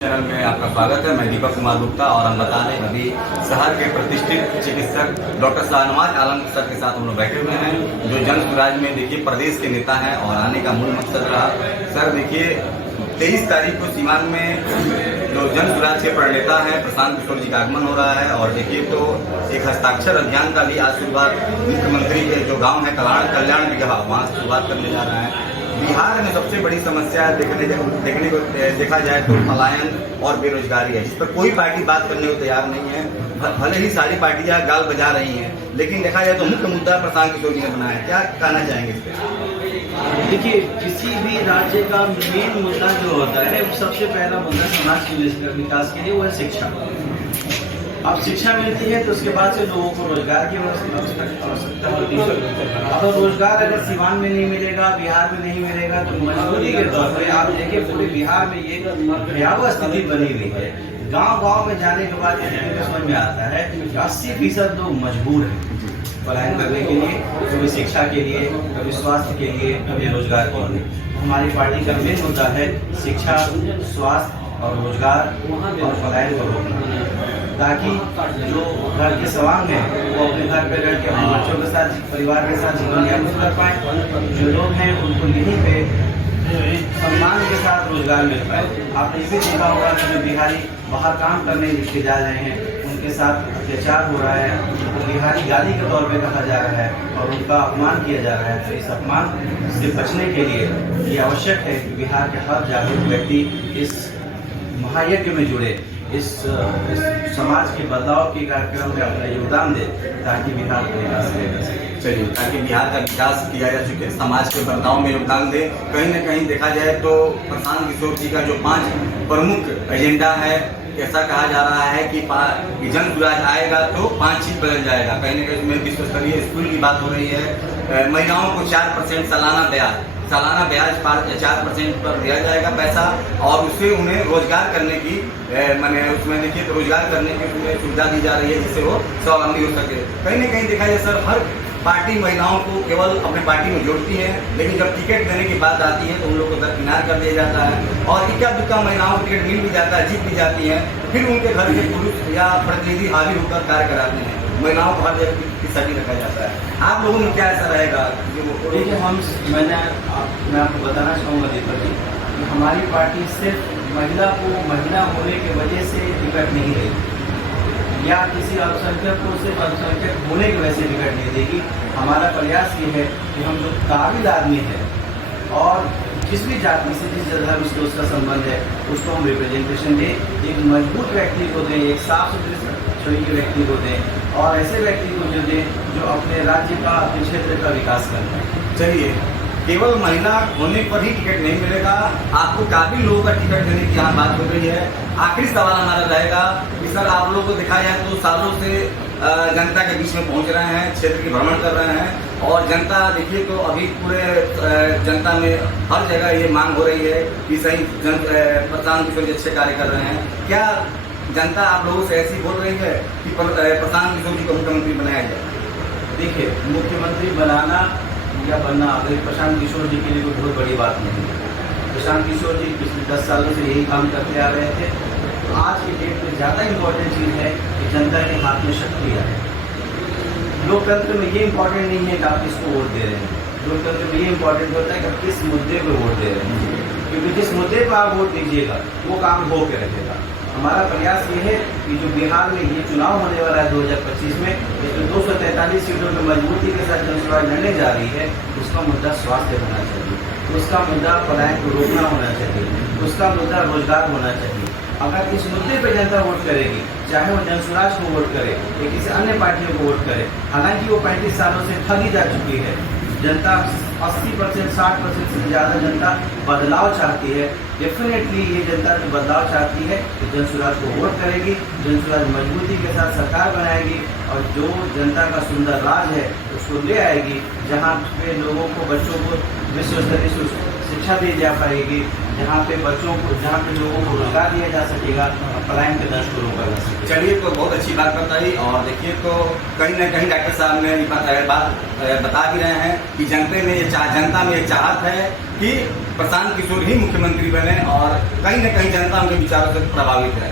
Channel में आपका स्वागत है। मैं दीपक कुमार गुप्ता और हम बता दें अभी शहर के प्रतिष्ठित चिकित्सक डॉक्टर शाहनवाज आलम सर के साथ हम लोग बैठे हुए हैं, जो जन स्वराज में देखिए प्रदेश के नेता हैं और आने का मूल मकसद रहा। सर देखिए 23 तारीख को सीवान में जो जन स्वराज के प्रणेता हैं प्रशांत किशोर जी का आगमन हो रहा है और देखिए तो एक हस्ताक्षर अभियान का भी आज शुरुआत मुख्यमंत्री के जो गाँव है कल्याण बिगहा वहाँ से शुरुआत करने जा रहा है। बिहार में सबसे बड़ी समस्या देखने को देखा जाए तो पलायन और बेरोजगारी है। इस पर कोई पार्टी बात करने को तैयार नहीं है। भले ही सारी पार्टियां गाल बजा रही हैं, लेकिन देखा जाए तो मुख्य मुद्दा प्रशांत किशोर जी ने बनाया है। क्या कहना चाहेंगे इस पर? देखिए, किसी भी राज्य का मेन मुद्दा जो होता है, सबसे पहला मुद्दा समाज के विकास के लिए वो है शिक्षा। अब शिक्षा मिलती है तो उसके बाद से लोगों को रोजगार की आवश्यकता होती है। अगर रोजगार अगर सीवान में नहीं मिलेगा, बिहार में नहीं मिलेगा, तो मजबूरी के तौर पर आप देखिए पूरे बिहार में ये भयावह स्थिति बनी हुई है। गांव-गांव में जाने के बाद समझ में आता है कि 80% लोग मजबूर हैं पलायन करने के लिए, कभी शिक्षा के लिए, कभी स्वास्थ्य के लिए, कभी रोजगार के लिए। हमारी पार्टी का मेन मुद्दा है शिक्षा, स्वास्थ्य और रोजगार और पलायन को रोकना, ताकि जो घर के सवांग हैं वो अपने घर पे रह के अपने बच्चों के साथ, परिवार के साथ जीवन यापन कर पाए। जो लोग हैं उनको यहीं पे सम्मान के साथ रोजगार मिल पाए। आपने ये भी देखा होगा कि जो बिहारी बाहर काम करने के जा रहे हैं उनके साथ अत्याचार हो रहा है, उनको बिहारी गाली के तौर पे कहा जा रहा है और उनका अपमान किया जा रहा है। तो इस अपमान से बचने के लिए ये आवश्यक है कि बिहार के हर जागरूक व्यक्ति इस महायज्ञ में जुड़े, इस समाज के बदलाव के कार्यक्रम में अपना योगदान दे, ताकि बिहार का विकास किया जा सके। चलिए, ताकि बिहार का विकास किया जा सके, समाज के बदलाव में योगदान दे। कहीं न कहीं देखा जाए तो प्रशांत किशोर जी का जो 5 प्रमुख एजेंडा है, ऐसा कहा जा रहा है कि जन स्वराज आएगा तो 5 चीज बदल जाएगा। कहीं न कहीं इसमें विश्व स्तरीय स्कूल की बात हो रही है। महिलाओं को 4% सालाना ब्याज 4% पर दिया जाएगा पैसा और उससे उन्हें रोजगार करने की मैंने उसमें देखिए तो रोजगार करने की उसमें सुविधा दी जा रही है, जिससे वो स्वावलंबी हो सके। कहीं न कहीं देखा जाए सर, हर पार्टी महिलाओं को केवल अपने पार्टी में जोड़ती है, लेकिन जब टिकट देने की बात आती है तो उन लोगों को दरकिनार कर दिया जाता है और इक्का दुक्का महिलाओं को टिकट मिल भी जाता है, जीत भी जाती है, फिर उनके घर के पुरुष या प्रतिनिधि हावी होकर कार्य कराते हैं। महिलाओं को हर जगह की सभी रखा जाता है। आप लोगों में क्या ऐसा रहेगा? देखिए, मैं आपको बताना चाहूँगा दीपक जी कि हमारी पार्टी सिर्फ महिला को महिला होने की वजह से टिकट नहीं देगी या किसी अल्पसंख्यक को सिर्फ अल्पसंख्यक होने की वजह से टिकट नहीं देगी। हमारा प्रयास ये है कि हम जो काबिल आदमी है और जिस भी जाति से, जिस धर्म से उसका संबंध है, उसको हम रिप्रेजेंटेशन दें, एक मजबूत व्यक्ति को दें, एक साफ सुथरे के व्यक्ति को दें और ऐसे व्यक्ति को जो दें जो अपने राज्य का, अपने क्षेत्र का विकास करना है। चलिए, केवल महिला होने पर ही टिकट नहीं मिलेगा, आपको काबिल लोगों का टिकट देने की यहाँ बात हो रही है। आखिरी सवाल हमारा रहेगा कि सर, आप लोगों को दिखाया जाए तो सालों से जनता के बीच में पहुंच रहे हैं, क्षेत्र की भ्रमण कर रहे हैं और जनता देखिए तो अभी पूरे जनता में हर जगह ये मांग हो रही है कि सही प्रशांत किशोर जी अच्छे कार्य कर रहे हैं। क्या जनता आप लोगों से ऐसी बोल रही है कि प्रशांत किशोर जी को मुख्यमंत्री बनाया जाए? देखिए, मुख्यमंत्री बनाना या बनना अगर प्रशांत किशोर जी के लिए कोई बहुत बड़ी बात नहीं है। प्रशांत किशोर जी पिछले 10 सालों से यही काम करते आ रहे थे। तो आज के डेट में ज़्यादा इम्पोर्टेंट चीज़ है कि जनता के हाथ में शक्ति है। लोकतंत्र में ये इम्पोर्टेंट नहीं है कि आप किसको वोट दे रहे हैं। लोकतंत्र में ये इम्पोर्टेंट होता है कि आप किस मुद्दे पर वोट दे रहे हैं, क्योंकि जिस मुद्दे पर आप वोट दीजिएगा वो काम हो के रखेगा। हमारा प्रयास ये है कि जो बिहार में ये चुनाव होने वाला है 2025 में, इसमें 243 सीटों में मजबूती के साथ जन स्वराज लड़ने जा रही है, उसका मुद्दा स्वास्थ्य होना चाहिए, उसका मुद्दा पलायन को रोकना होना चाहिए, उसका मुद्दा रोजगार होना चाहिए। अगर इस मुद्दे पर जनता वोट करेगी, चाहे वो जन स्वराज को वोट करे या किसी अन्य पार्टियों को वोट करे, हालांकि वो 35 सालों से ठगी जा चुकी है। जनता 80%, 60% से ज़्यादा जनता बदलाव चाहती है। डेफिनेटली ये जनता जो बदलाव चाहती है तो जन स्वराज को वोट करेगी, जन स्वराज मजबूती के साथ सरकार बनाएगी और जो जनता का सुंदर राज है उसको ले आएगी, जहाँ पे लोगों को, बच्चों को विश्व स्तरीय शिक्षा दी जा पाएगी, जहाँ पे लोगों को रोजगार दिया जा सकेगा, पलायन के दंश को रोका जा सके। चलिए, तो बहुत अच्छी बात बताई। और देखिए, तो कहीं ना कहीं डॉक्टर साहब ने बात बता भी रहे हैं कि जनता में ये चाहत है कि प्रशांत किशोर ही मुख्यमंत्री बने, और कहीं ना कहीं जनता उनके विचारों से प्रभावित है।